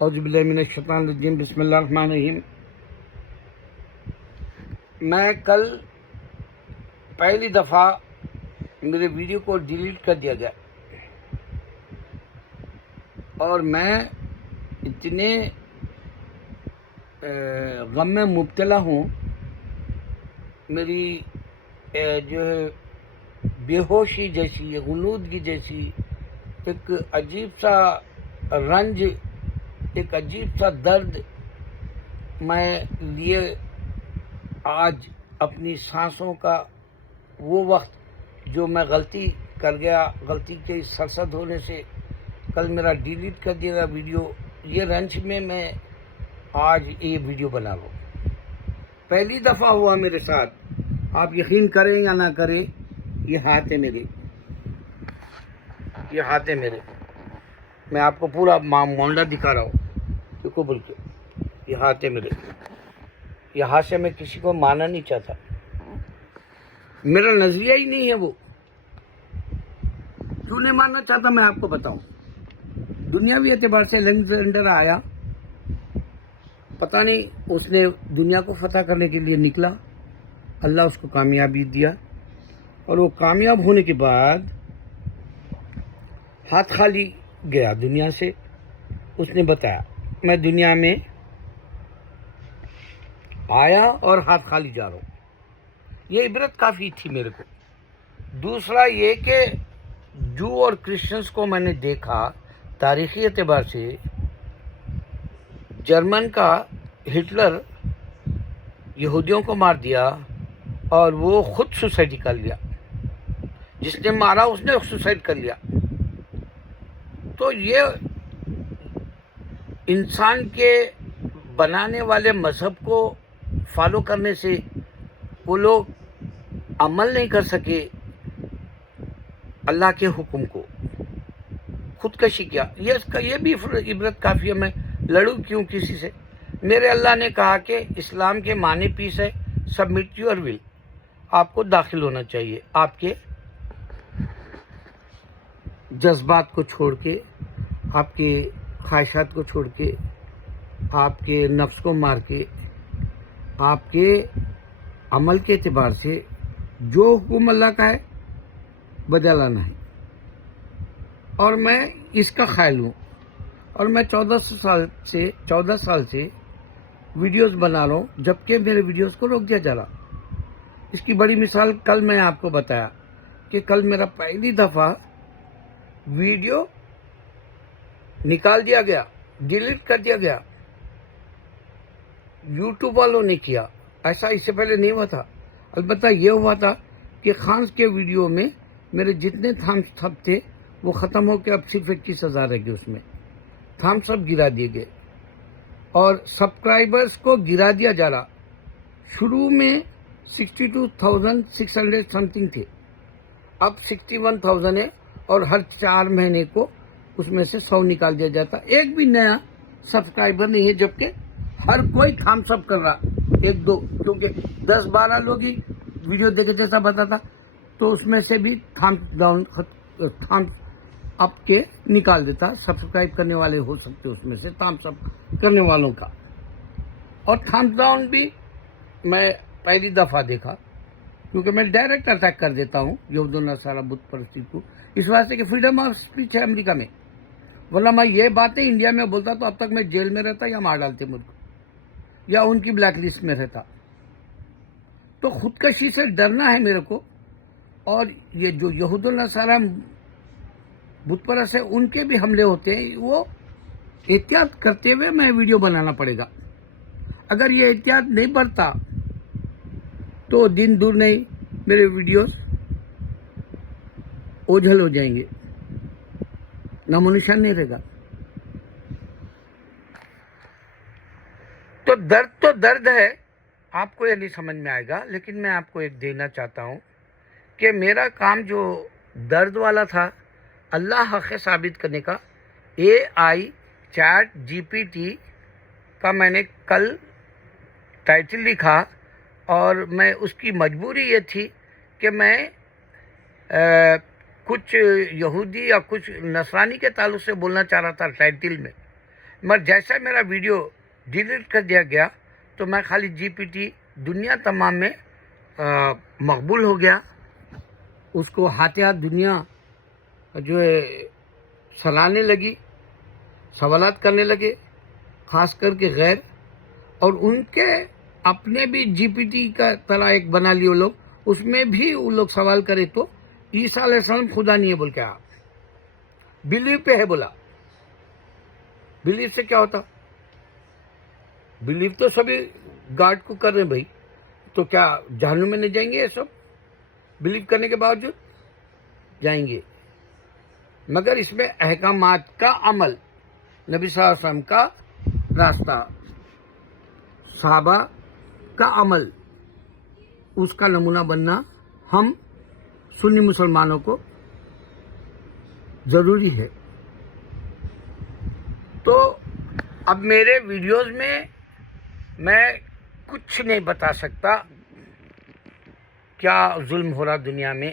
اعوذ باللہ من الشیطان الرجیم، بسم اللہ الرحمن الرحیم۔ میں کل پہلی دفعہ میرے ویڈیو کو ڈیلیٹ کر دیا گیا اور میں اتنے غم میں مبتلا ہوں، میری جو ہے بے ہوشی جیسی، غنودگی جیسی، ایک عجیب سا رنج، ایک عجیب سا درد میں لیے آج اپنی سانسوں کا وہ وقت جو میں غلطی کر گیا، غلطی کے سرزد ہونے سے کل میرا ڈیلیٹ کر دیا گیا ویڈیو، یہ رنج میں آج یہ ویڈیو بنا لوں۔ پہلی دفعہ ہوا میرے ساتھ، آپ یقین کریں یا نہ کریں، یہ ہاتھ ہے میرے، یہ ہاتھ ہے میرے، میں آپ کو پورا مونڈا دکھا رہا ہوں، دیکھو بول کے، یہ ہاتھ ہے میرے، یہ ہاتھ سے میں کسی کو مارنا نہیں چاہتا، میرا نظریہ ہی نہیں ہے وہ، کیوں نہیں مارنا چاہتا میں آپ کو بتاؤں۔ دنیاوی اعتبار سے الیگزینڈر آیا، پتہ نہیں اس نے دنیا کو فتح کرنے کے لیے نکلا، اللہ اس کو کامیابی دیا، اور وہ کامیاب ہونے کے بعد ہاتھ خالی گیا دنیا سے۔ اس نے بتایا میں دنیا میں آیا اور ہاتھ خالی جا رہا ہوں، یہ عبرت کافی تھی میرے کو۔ دوسرا یہ کہ جو اور کرسچنز کو میں نے دیکھا تاریخی اعتبار سے، جرمن کا ہٹلر یہودیوں کو مار دیا اور وہ خود سوسائڈ کر لیا، جس نے مارا اس نے سوسائڈ کر لیا۔ تو یہ انسان کے بنانے والے مذہب کو فالو کرنے سے وہ لوگ عمل نہیں کر سکے، اللہ کے حکم کو خودکشی کیا، یہ بھی عبرت کافی ہے۔ میں لڑوں کیوں کسی سے؟ میرے اللہ نے کہا کہ اسلام کے معنی پیس ہے سبمٹ یور ول، آپ کو داخل ہونا چاہیے، آپ کے جذبات کو چھوڑ کے، آپ کے خواہشات کو چھوڑ کے، آپ کے نفس کو مار کے، آپ کے عمل کے اعتبار سے جو حکم اللہ کا ہے بجا لانا ہے۔ اور میں اس کا قائل ہوں، اور میں 14 سال سے ویڈیوز بنا رہا ہوں، جبکہ میرے ویڈیوز کو روک دیا جا رہا۔ اس کی بڑی مثال کل میں آپ کو بتایا کہ کل میرا پہلی دفعہ ویڈیو نکال دیا گیا، ڈیلیٹ کر دیا گیا، یوٹیوب والوں نے کیا، ایسا اس سے پہلے نہیں ہوا تھا۔ البتہ یہ ہوا تھا کہ خانز کے ویڈیو میں میرے جتنے تھامس اپ تھے وہ ختم ہو کے اب صرف 21,000 رہ گئے، اس میں تھامس اپ گرا دیے گئے اور سبسکرائبرز کو گرا دیا جا رہا۔ شروع میں 62,600 سم تھنگ تھے، اب 61,000 ہے، اور ہر 4 مہینے کو اس میں سے 100 نکال دیا جاتا۔ ایک بھی نیا سبسکرائبر نہیں ہے، جبکہ ہر کوئی تھامس اپ کر رہا، ایک دو، کیونکہ 10-12 لوگ ہی ویڈیو دیکھے جیسا بتاتا، تو اس میں سے بھی تھامس اپ کے نکال دیتا، سبسکرائب کرنے والے ہو سکتے اس میں سے، تھامس اپ کرنے والوں کا۔ اور تھامس ڈاؤن بھی میں پہلی دفعہ دیکھا، کیونکہ میں ڈائریکٹ اٹیک کر دیتا ہوں یہود و نصارہ بت پرستی کو، اس واسطے کہ فریڈم آف اسپیچ ہے امریکہ میں، ورنہ میں یہ باتیں انڈیا میں بولتا تو اب تک میں جیل میں رہتا یا مار ڈالتے مجھ کو، یا ان کی بلیک لسٹ میں رہتا۔ تو خودکشی سے ڈرنا ہے میرے کو، اور یہ جو یہود و نصارہ بت پرست ہے ان کے بھی حملے ہوتے ہیں، وہ احتیاط کرتے ہوئے میں ویڈیو بنانا پڑے گا۔ اگر یہ احتیاط نہیں برتا تو دن دور نہیں میرے ویڈیوز اوجھل ہو جائیں گے، نام و نشان نہیں رہے گا۔ تو درد ہے، آپ کو یہ نہیں سمجھ میں آئے گا، لیکن میں آپ کو ایک دینا چاہتا ہوں کہ میرا کام جو درد والا تھا، اللہ حق ثابت کرنے کا، AI چیٹ GPT کا میں نے کل ٹائٹل لکھا، اور میں اس کی مجبوری یہ تھی کہ میں کچھ یہودی یا کچھ نصرانی کے تعلق سے بولنا چاہ رہا تھا ٹائٹل میں، مگر جیسا میرا ویڈیو ڈیلیٹ کر دیا گیا تو میں خالی جی پی ٹی دنیا تمام میں مقبول ہو گیا. اس کو ہاتھ دنیا جو ہے سراہنے لگی، سوالات کرنے لگے، خاص کر کے غیر، اور ان کے اپنے بھی جی پی ٹی کا طرح ایک بنا لیے لوگ، اس میں بھی وہ لوگ سوال کرے تو عیسیٰ علیہ السلام خدا نہیں ہے بول کے آپ بلیو پہ ہے بولا. بلیو سے کیا ہوتا؟ بلیو تو سبھی گاڈ کو کر رہے ہیں بھائی، تو کیا جہنم میں نہیں جائیں گے؟ یہ سب بلیو کرنے کے باوجود جائیں گے. مگر اس میں احکامات کا عمل، نبی صلی اللہ علیہ وسلم کا راستہ، صحابہ کا عمل، اس کا نمونہ بننا ہم سنی مسلمانوں کو ضروری ہے. تو اب میرے ویڈیوز میں کچھ نہیں بتا سکتا کیا ظلم ہو رہا دنیا میں.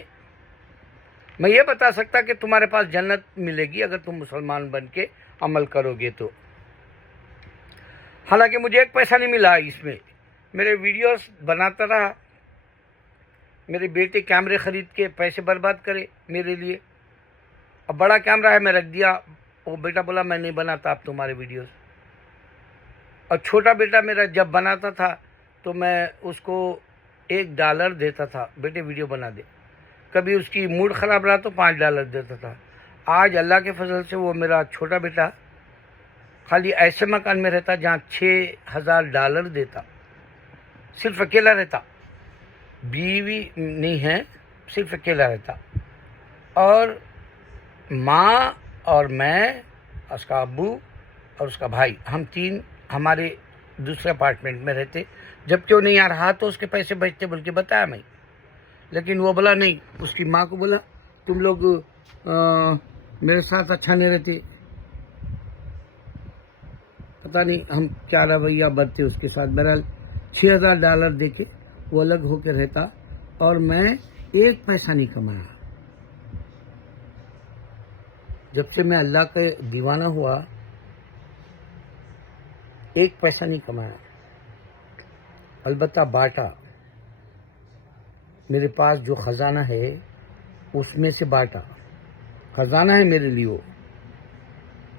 میں یہ بتا سکتا کہ تمہارے پاس جنت ملے گی اگر تم مسلمان بن کے عمل کرو گے تو. حالانکہ مجھے ایک پیسہ نہیں ملا اس میں، میرے ویڈیوز بناتا رہا، میرے بیٹے کیمرے خرید کے پیسے برباد کرے میرے لیے. اب بڑا کیمرہ ہے میں رکھ دیا، وہ بیٹا بولا میں نہیں بناتا اب تمہارے ویڈیوز. اور چھوٹا بیٹا میرا جب بناتا تھا تو میں اس کو $1 دیتا تھا، بیٹے ویڈیو بنا دے. کبھی اس کی موڈ خراب رہا تو $5 دیتا تھا. آج اللہ کے فضل سے وہ میرا چھوٹا بیٹا خالی ایسے مکان میں رہتا جہاں $6,000 دیتا، صرف اکیلا رہتا، بیوی نہیں ہے، صرف اکیلا رہتا. اور ماں اور میں، اس کا ابو اور اس کا بھائی، ہم تین ہمارے دوسرے اپارٹمنٹ میں رہتے. جب کہ وہ نہیں آ رہا تو اس کے پیسے بچتے بول کے بتایا میں. لیکن وہ بولا نہیں، اس کی ماں کو بولا تم لوگ میرے ساتھ اچھا نہیں رہتے. پتہ نہیں ہم کیا رویہ برتے اس کے ساتھ. بہرحال $6,000 دے کے وہ الگ ہو کے رہتا اور میں ایک پیسہ نہیں کمایا. جب سے میں اللہ کا دیوانہ ہوا ایک پیسہ نہیں کمایا. البتہ بانٹا، میرے پاس جو خزانہ ہے اس میں سے بانٹا. خزانہ ہے میرے لیے، وہ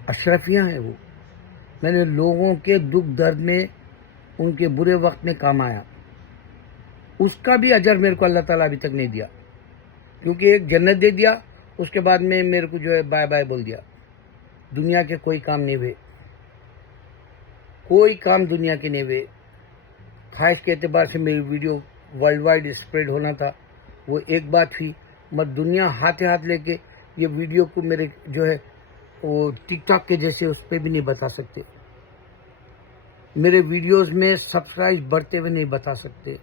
اشرفیاں ہیں. وہ میں نے لوگوں کے دکھ درد میں، ان کے برے وقت میں کام آیا. اس کا بھی اجر میرے کو اللہ تعالیٰ ابھی تک نہیں دیا، کیونکہ ایک جنت دے دیا، اس کے بعد میں میرے کو جو ہے بائے بائے بول دیا. دنیا کے کوئی کام نہیں ہوئے، کوئی کام دنیا کے نہیں ہوئے. خواہش کے اعتبار سے میری ویڈیو ورلڈ وائڈ اسپریڈ ہونا تھا، وہ ایک بات ہوئی. مگر دنیا ہاتھ لے کے یہ ویڈیو کو میرے جو ہے وہ ٹک ٹاک کے جیسے اس پہ بھی نہیں بتا سکتے. میرے ویڈیوز میں سبسکرائب بڑھتے ہوئے نہیں بتا سکتے.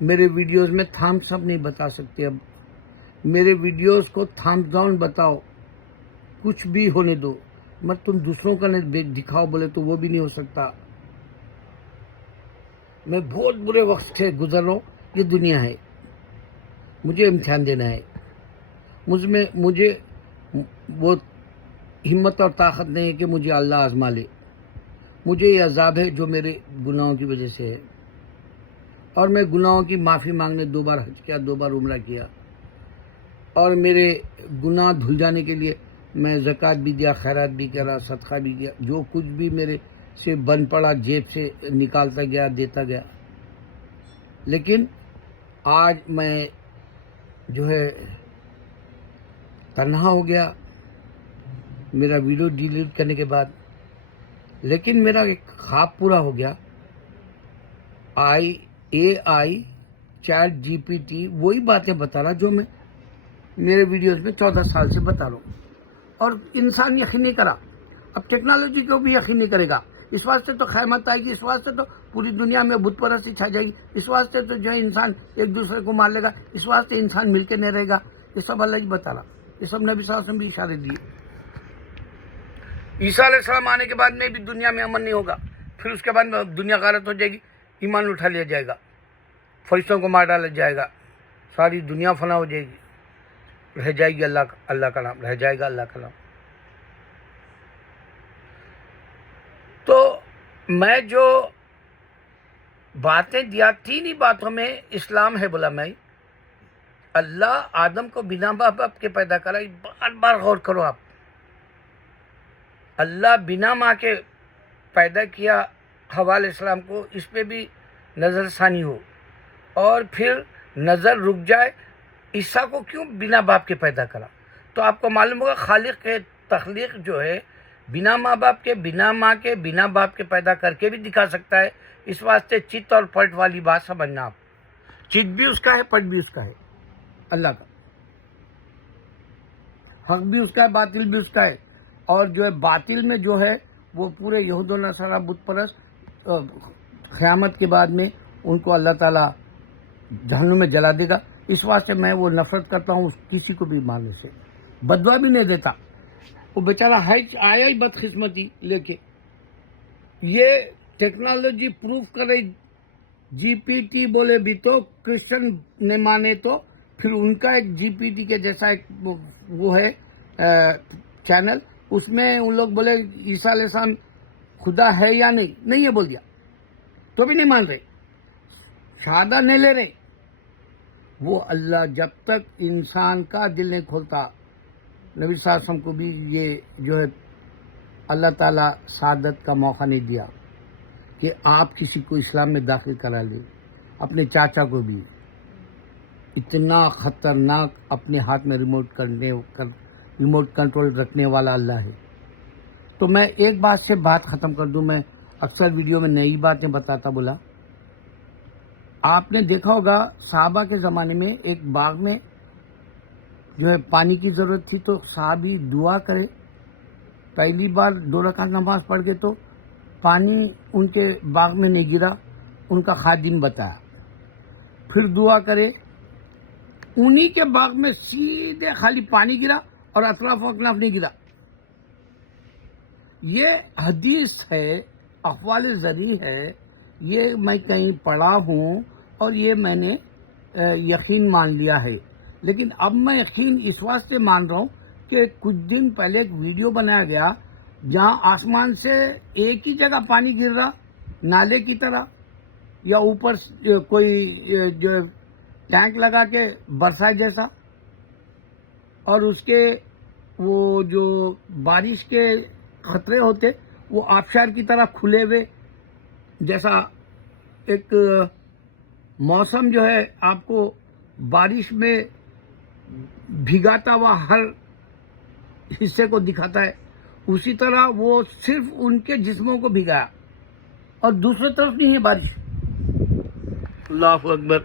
میرے ویڈیوز میں تھامس اپ نہیں بتا سکتے. اب میرے ویڈیوز کو تھامس ڈاؤن بتاؤ، کچھ بھی ہونے دو، مگر تم دوسروں کا نہیں دکھاؤ بولے تو وہ بھی نہیں ہو سکتا. میں بہت برے وقت سے گزر رہا ہوں. یہ دنیا ہے، مجھے امتحان دینا ہے. مجھے وہ ہمت اور طاقت نہیں ہے کہ مجھے اللہ آزما لے. مجھے یہ عذاب ہے جو میرے گناہوں کی وجہ سے ہے. اور میں گناہوں کی معافی مانگنے 2 بار حج کیا، 2 بار عمرہ کیا، اور میرے گناہ دھل جانے کے لیے میں زکوٰۃ بھی دیا، خیرات بھی کرا، صدقہ بھی کیا. جو کچھ بھی میرے سے بن پڑا جیب سے نکالتا گیا، دیتا گیا. لیکن آج میں جو ہے تنہا ہو گیا میرا ویڈیو ڈیلیٹ کرنے کے بعد. لیکن میرا ایک خواب پورا ہو گیا. AI چیٹ GPT وہی باتیں بتا رہا جو میں میرے ویڈیوز میں 14 سال سے بتا رہا ہوں، اور انسان یقین نہیں کرا. اب ٹیکنالوجی کو بھی یقین نہیں کرے گا. اس واسطے تو قیامت آئے گی، اس واسطے تو پوری دنیا میں بت پرستی چھا جائے گی، اس واسطے تو جو ہے انسان ایک دوسرے کو مار لے گا، اس واسطے انسان مل کے نہیں رہے گا. یہ سب اللہ ہی بتا رہا. یہ سب نبی صلی اللہ علیہ وسلم بھی اشارے دیے. عیسیٰ علیہ السلام آنے کے بعد میں بھی دنیا میں امن نہیں ہوگا. پھر اس کے بعد میں دنیا غارت ہو جائے گی، ایمان اٹھا لیا جائے گا، فرشتوں کو مار ڈالا جائے گا، ساری دنیا فنا ہو جائے گی. رہ جائے گی اللہ کا نام، رہ جائے گا اللہ کا نام. تو میں جو باتیں دیا 3 ہی باتوں میں اسلام ہے بولا میں. اللہ آدم کو بنا ماں باپ کے پیدا کرا. بار بار غور کرو آپ. اللہ بنا ماں کے پیدا کیا حوا علیہ السلام کو, اس پہ بھی نظر ثانی ہو, اور پھر نظر رک جائے عیسیٰ کو کیوں بنا باپ کے پیدا کرا. تو آپ کو معلوم ہوگا خالق کے تخلیق جو ہے بنا ماں باپ کے, بنا ماں کے, بنا باپ کے پیدا کر کے بھی دکھا سکتا ہے. اس واسطے چت اور پٹ والی بات سمجھنا آپ. چت بھی اس کا ہے, پٹ بھی اس کا ہے, اللہ کا. حق بھی اس کا ہے, باطل بھی اس کا ہے. اور جو ہے باطل میں جو ہے وہ پورے یہود و نصارہ بت پرست, قیامت کے بعد میں ان کو اللہ تعالیٰ جہنم میں جلا دے گا. اس واسطے میں وہ نفرت کرتا ہوں کسی کو بھی ماننے سے, بدوا بھی نہیں دیتا. وہ بیچارہ آیا ہی بدقسمتی لے کے. یہ ٹیکنالوجی پروف کرے, جی پی ٹی بولے بھی تو کرسچن نے مانے, تو پھر ان کا ایک جی پی ٹی کے جیسا ایک وہ ہے چینل, اس میں ان لوگ بولے عیسیٰ علیہ السلام خدا ہے یا نہیں ہے بول دیا, تو بھی نہیں مان رہے, شہادہ نہیں لے رہے. وہ اللہ جب تک انسان کا دل نہیں کھولتا, نبی صلی اللہ علیہ وسلم کو بھی یہ جو ہے اللہ تعالیٰ سعادت کا موقع نہیں دیا کہ آپ کسی کو اسلام میں داخل کرا لیں. اپنے چاچا کو بھی اتنا خطرناک اپنے ہاتھ میں ریموٹ کنٹرول رکھنے والا اللہ ہے. تو میں ایک بات سے بات ختم کر دوں. میں اکثر ویڈیو میں نئی باتیں بتاتا بولا. آپ نے دیکھا ہوگا صحابہ کے زمانے میں ایک باغ میں جو ہے پانی کی ضرورت تھی, تو صحابی دعا کرے. پہلی بار 2 رکعت نماز پڑھ کے تو پانی ان کے باغ میں نہیں گرا, ان کا خادم بتایا. پھر دعا کرے, انہی کے باغ میں سیدھے خالی پانی گرا اور اطراف و اکناف نہیں گرا. یہ حدیث ہے, اقوال زری ہے, یہ میں کہیں پڑھا ہوں اور یہ میں نے یقین مان لیا ہے. لیکن اب میں یقین اس واسطے مان رہا ہوں کہ کچھ دن پہلے ایک ویڈیو بنایا گیا جہاں آسمان سے ایک ہی جگہ پانی گر رہا نالے کی طرح, یا اوپر کوئی جو ٹینک لگا کے برسائے جیسا, اور اس کے وہ جو بارش کے خطرے ہوتے وہ آبشار کی طرح کھلے ہوئے, جیسا ایک موسم جو ہے آپ کو بارش میں بھگاتا ہوا ہر حصے کو دکھاتا ہے, اسی طرح وہ صرف ان کے جسموں کو بھگایا اور دوسری طرف نہیں ہے بارش. اللہ اکبر.